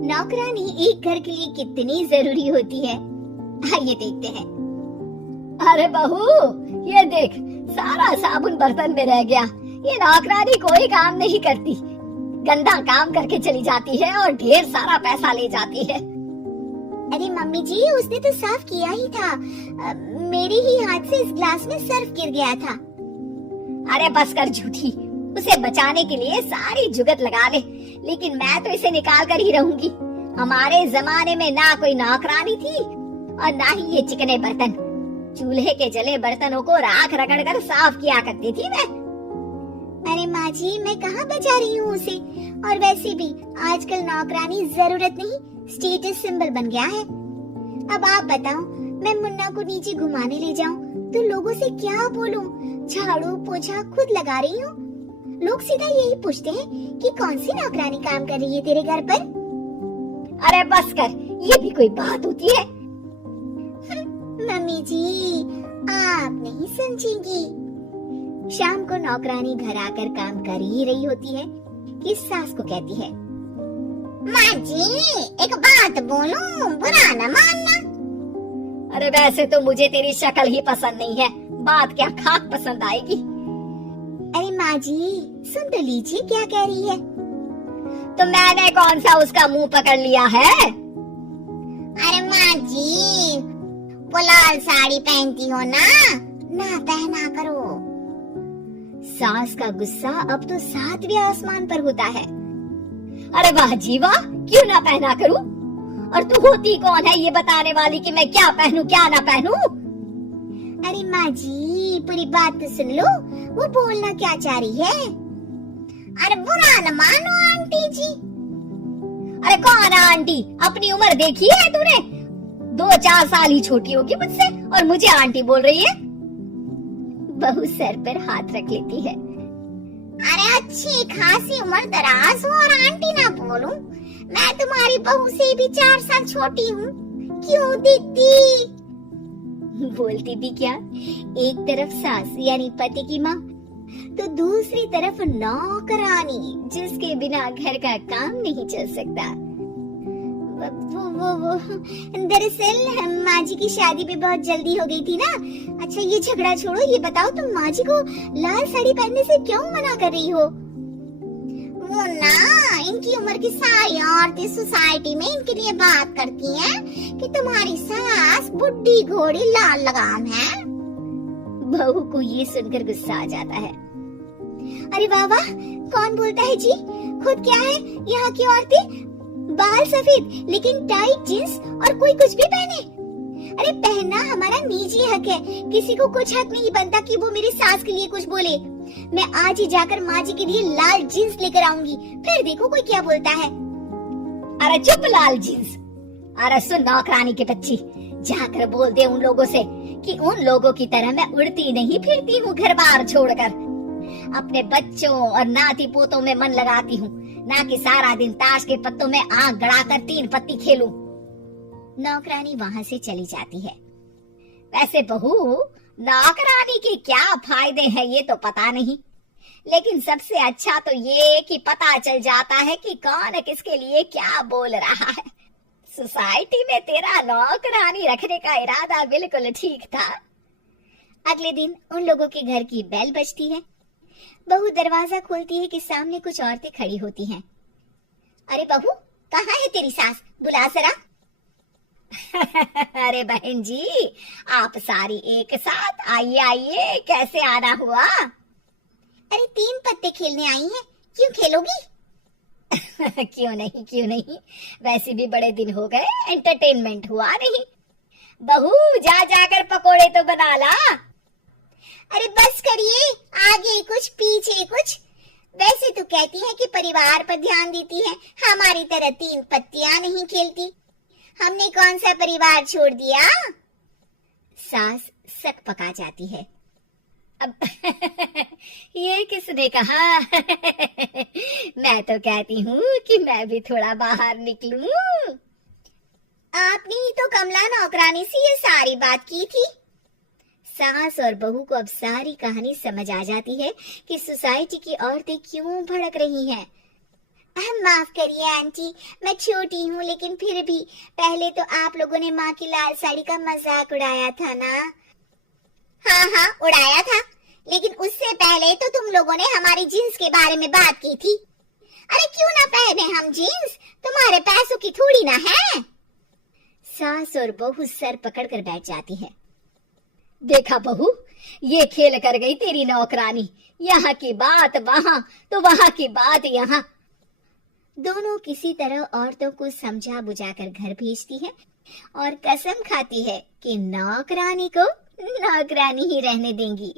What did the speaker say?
नौकरानी एक घर के लिए कितनी जरूरी होती है, आइए देखते हैं। अरे बहू, ये देख, सारा साबुन बर्तन में रह गया। ये नौकरानी कोई काम नहीं करती, गंदा काम करके चली जाती है और ढेर सारा पैसा ले जाती है। अरे मम्मी जी, उसने तो साफ किया ही था। मेरे ही हाथ से इस ग्लास में सर्फ गिर गया था। अरे बस कर झूठी, उसे बचाने के लिए सारी जुगत लगा ले, लेकिन मैं तो इसे निकाल कर ही रहूंगी। हमारे जमाने में ना कोई नौकरानी थी और ना ही ये चिकने बर्तन। चूल्हे के जले बर्तनों को राख रगड़ कर साफ किया करती थी मैं। अरे माँ जी, मैं कहाँ बचा रही हूँ उसे। और वैसे भी आजकल नौकरानी जरूरत नहीं, स्टेटस सिंबल बन गया है। अब आप बताओ, मैं मुन्ना को नीचे घुमाने ले जाऊं तो लोगों से क्या बोलूं? झाड़ू पोछा खुद लगा रही हूँ। लोग सीधा यही पूछते हैं कि कौन सी नौकरानी काम कर रही है तेरे घर पर। अरे बस कर, ये भी कोई बात होती है? मम्मी जी, आप नहीं समझेंगी। शाम को नौकरानी घर आकर काम कर ही रही होती है कि सास को कहती है, माँ जी एक बात बोलूं, बुरा न मानना। अरे वैसे तो मुझे तेरी शक्ल ही पसंद नहीं है, बात क्या खाक पसंद आएगी। अरे माँ जी, सुन तो लीजिए क्या कह रही है। तो मैंने कौन सा उसका मुंह पकड़ लिया है? अरे माँ जी, वो लाल साड़ी पहनती हो ना पहना करो। सास का गुस्सा अब तो 7वें आसमान पर होता है। अरे वाह जी वाह, क्यों ना पहना करूं? और तू होती कौन है ये बताने वाली कि मैं क्या पहनूं क्या ना पहनूं? अरे माँ जी, पूरी बात तो सुन लो, वो बोलना क्या चाह रही है। अरे बुरा न मानो आंटी जी। अरे कौन है आंटी? अपनी उम्र देखी है तूने? 2-4 साल ही छोटी होगी मुझसे और मुझे आंटी बोल रही है। बहू सर पर हाथ रख लेती है। अरे अच्छी खासी उम्र दराज हो और आंटी ना बोलूं? मैं तुम्हारी बहू से भी 4 साल छोटी हूँ। क्यों दीदी? बोलती भी क्या, एक तरफ सास यानी पति की माँ, तो दूसरी तरफ नौकरानी जिसके बिना घर का काम नहीं चल सकता। वो दरअसल माँ जी की शादी भी बहुत जल्दी हो गई थी ना। अच्छा ये झगड़ा छोड़ो, ये बताओ तुम माँ जी को लाल साड़ी पहनने से क्यों मना कर रही हो? वो ना, इनकी उम्र की सारी औरतें सोसाइटी में इनके लिए बात करती हैं कि तुम्हारी सास बुढ़ी घोड़ी लाल लगाम है। बहू को ये सुनकर गुस्सा आ जाता है। अरे वाह वाह, कौन बोलता है जी? खुद क्या है यहाँ की औरतें? बाल सफेद लेकिन टाइट जींस और कोई कुछ भी पहने। अरे पहनना हमारा निजी हक है, किसी को कुछ हक नहीं बनता कि वो मेरी सास के लिए कुछ बोले। मैं आज ही जाकर माँ जी के लिए लाल जींस लेकर आऊंगी, फिर देखो कोई क्या बोलता है। अरे चुप लाल जींस। अरे सुन नौकरानी के बच्ची, जाकर बोल दे उन लोगों से कि उन लोगों की तरह मैं उड़ती नहीं फिरती हूँ घर बार छोड़कर। अपने बच्चों और नाती पोतों में मन लगाती हूँ, ना कि सारा दिन ताश के पत्तों में आंख गड़ाकर 3 पत्ती खेलूं। नौकरानी वहाँ से चली जाती है। वैसे बहू, नौकरानी के क्या फायदे हैं ये तो पता नहीं, लेकिन सबसे अच्छा तो ये कि पता चल जाता है कि कौन किसके लिए क्या बोल रहा है। सोसाइटी में तेरा नौकरानी रखने का इरादा बिल्कुल ठीक था। अगले दिन उन लोगों के घर की बेल बजती है। बहू दरवाजा खोलती है कि सामने कुछ औरतें खड़ी होती हैं। अरे बहू, कहाँ है तेरी सास? बुला जरा। अरे बहन जी, आप सारी एक साथ आइए आइए, कैसे आना हुआ? अरे 3 पत्ते खेलने आई हैं, क्यों खेलोगी? क्यों नहीं, वैसे भी बड़े दिन हो गए, एंटरटेनमेंट हुआ नहीं। बहू जा जाकर पकोड़े तो बना ला। अरे बस करिए, आगे कुछ पीछे कुछ। वैसे तो कहती है कि परिवार पर ध्यान देती है, हमारी तरह 3 पत्तियां नहीं खेलती। हमने कौन सा परिवार छोड़ दिया? सास सक पका जाती है। अब ये किसने कहा? मैं तो कहती हूँ कि मैं भी थोड़ा बाहर निकलूं। आपने ही तो कमला नौकरानी से ये सारी बात की थी। सास और बहू को अब सारी कहानी समझ आ जाती है कि सोसाइटी की औरतें क्यों भड़क रही हैं। माफ करिए आंटी, मैं छोटी हूँ लेकिन फिर भी पहले तो आप लोगों ने माँ की लाल साड़ी का मजाक उड़ाया था ना। हाँ हाँ उड़ाया था, लेकिन उससे पहले तो तुम लोगों ने हमारी जीन्स के बारे में बात की थी। अरे क्यों ना पहने हम जीन्स, तुम्हारे पैसों की थोड़ी ना है। सास और बहू सर पकड़कर बैठ जाती है। देखा बहू, ये खेल कर गई तेरी नौकरानी, यहाँ की बात वहाँ तो वहाँ की बात यहाँ। दोनों किसी तरह औरतों को समझा बुझाकर घर भेजती है और कसम खाती है कि नौकरानी को नौकरानी ही रहने देंगी।